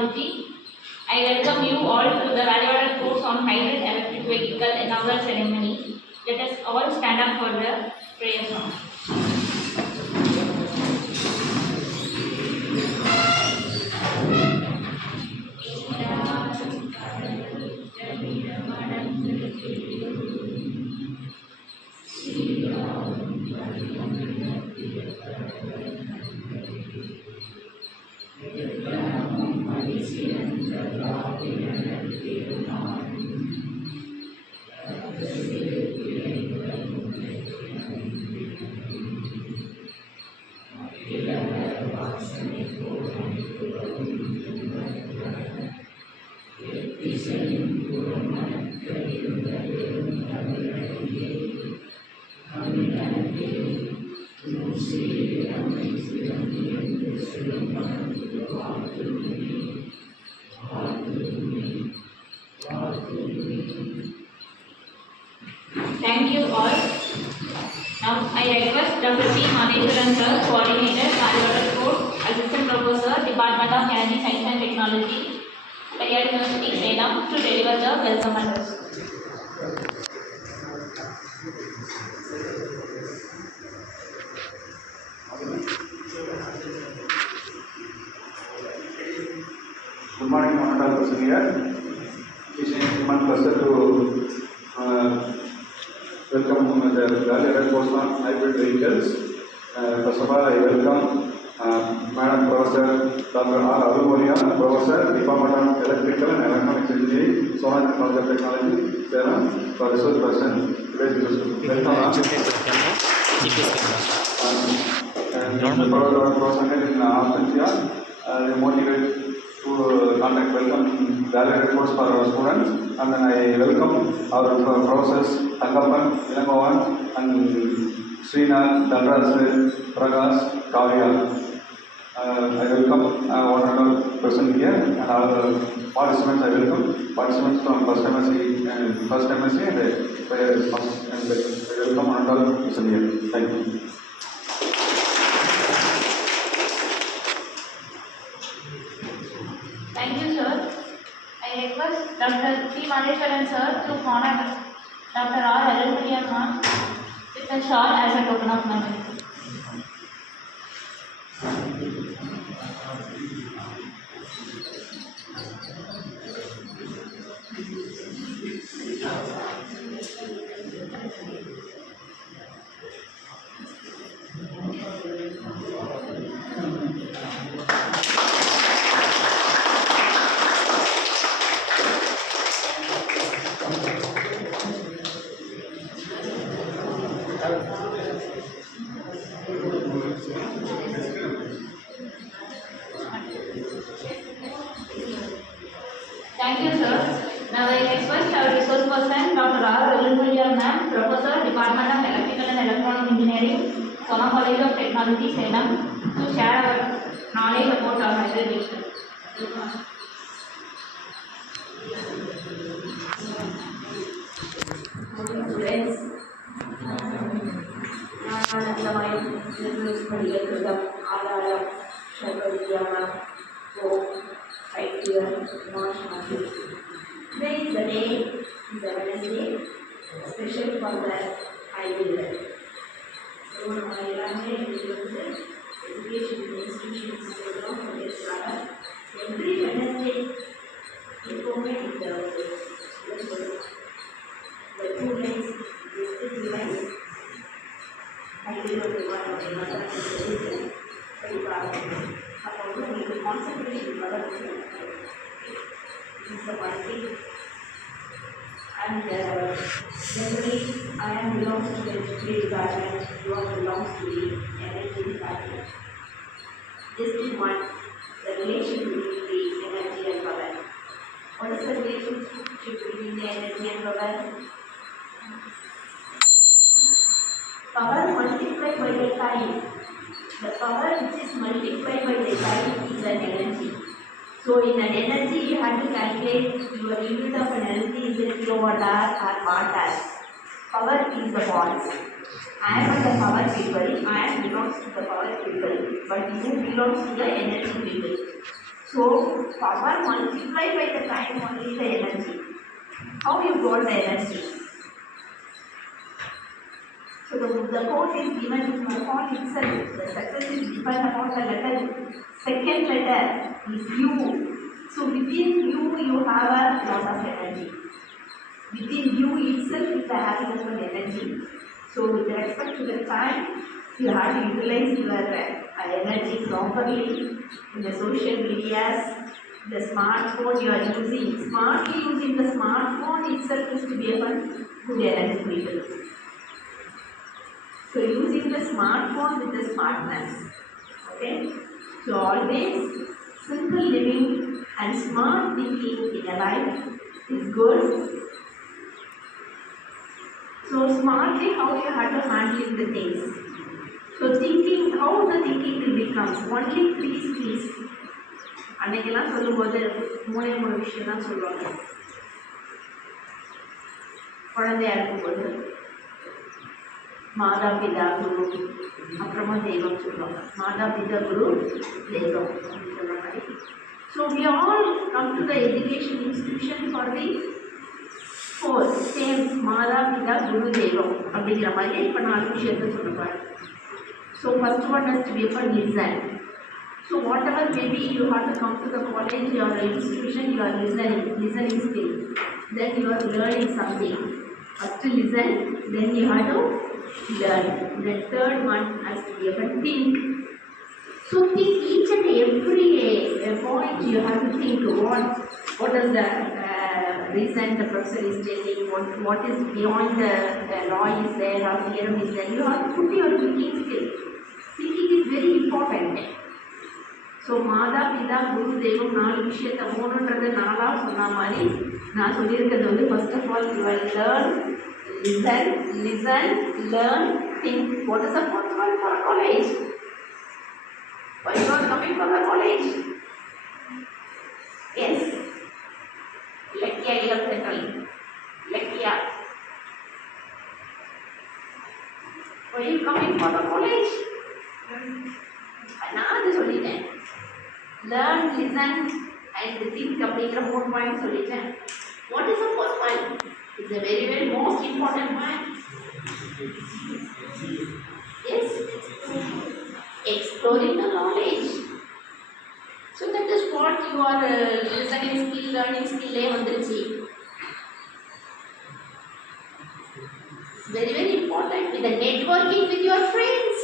Technology. I welcome you all to the value-added course on hybrid electric vehicle inaugural ceremony. Let us all stand up for the prayer song. Thank you all. Now I request Dr. P. Madheswaran sir, Coordinator, Value-added Course, Assistant Professor, Department of Energy, Science and Technology, Periyar University, Salem, to deliver the welcome address. Good morning, honorable person here. It's my pleasure to welcome the value-added course on hybrid vehicles. First of all, I welcome Madam Professor Dr. R. Alumonia, Professor, Department of Electrical and Electronics Engineering, Solar College of Technology, Salem, for resource person. Welcome. And Professor in Austria, motivated to conduct welcome value-added course for our students, and then I welcome our professors Tangappan, Ilamavan, and Srinath, Dandraj, Prakash, Kavya. I welcome one and all present here, and all participants. I welcome participants from first MSc and I welcome one and all present here. Thank you. Thank you, sir. I request Dr. P. Madheswaran sir to honor Dr. R. Alumonia with a shawl as a token of memory. Thank you, sir. Now I request our resource person, Dr. R. Alumonia ma'am, Professor, Department of Electrical and Electronic Engineering, Solar College of Technology, Salem, to share our knowledge about our hybrid vehicle. Students, today is the day, is a Wednesday, special for the hybrid. So, education institutions every Wednesday, information the 2 lines, these 2 lines, I will not one of the mother and very powerful. Upon the concentration mother this is the one thing. And generally, I am belongs to the education department, you all belongs to the energy department. Just in one, the relation between the energy and power. What is the relationship between the energy and power? Power multiplied by the time. The power which is multiplied by the time is an energy. So in an energy you have to calculate your unit of an energy is a kilowatt hour or watt hour. Power is the watts. I am the power people, I am belongs to the power people, but you belongs to the energy people. So power multiplied by the time only the energy. How you got the energy? So the code is given in the code itself. The success is depend upon the letter. Second letter is U. So within U, you have a lot of energy. Within U itself, you have open energy. So with respect to the time, you have to utilize your energy properly in the social medias, the smartphone you are using. Smartly using the smartphone itself is to be a good energy people. So using the smartphone with the smartness. Okay? So always simple living and smart thinking in a life is good. So smartly how you have to handle the things. So thinking, how the thinking will become only please. அன்னைக்கெல்லாம் சொல்லும்போது மூணு விஷயம் தான் சொல்லுவாங்க. குழந்தையா இருக்கும்போது மாதா பிதா குரு அப்புறமா தெய்வம் சொல்லுவாங்க. மாதா பிதா குரு தெய்வம் அப்படின்னு சொல்ற மாதிரி. So we all come to the education institution for the four same மாதா பிதா குரு தெய்வம் அப்படிங்கிற மாதிரி இப்போ 4 விஷயத்தை சொல்லுவாங்க. So first one has to be for listen. So whatever maybe you have to come to the college or institution, you are listening skill. Then you are learning something. First listen, then you have to learn. The third one has to be about think. So think each and every point you have to think what is the reason the professor is telling, what is beyond the law is there or theorem is there. You have to put your thinking skill. Thinking is very important. So மாதா பிதா குரு தெய்வம் 4 விஷயத்தை 3ன்றது 4ஆக சொன்ன மாதிரி நான் சொல்லியிருக்கிறது வந்து first of all you are learn listen learn think. What is the first one for college? Why you are coming for the college? Yes. Lakya Ilam Central. Lakya. Why you coming for the college? நான் அது சொல்லிட்டேன். Learn, listen and think அப்படிங்கிற 4 point சொல்லிட்டேன். What is the first one? It's a very most important one. Yes. Exploring the knowledge. So that is what you are listening skill, learning skill வந்துருச்சு. Very important with the networking with your friends.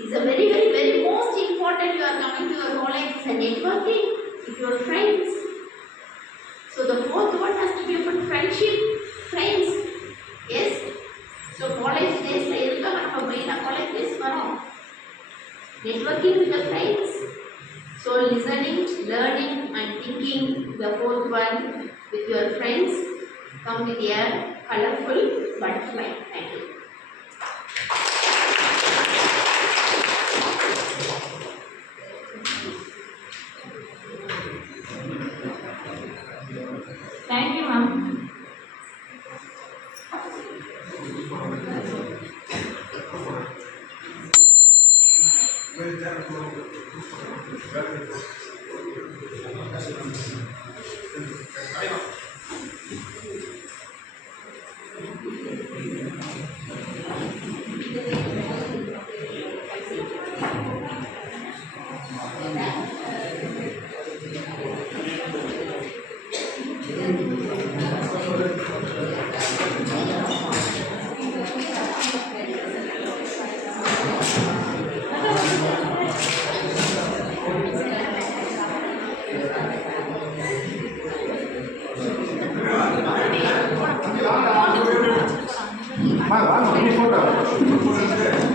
It's a very most important. You are coming to your college, it's a networking with your friends. So the fourth one has to be about friendship, friends. Yes. So college days la irukka நம்ம மெயினா college days வரோம். Networking with the friends. So listening, learning and thinking, the fourth one with your friends, come with a colorful butterfly. Thank you. Thank you, ma'am. Vai lá, não tem foto.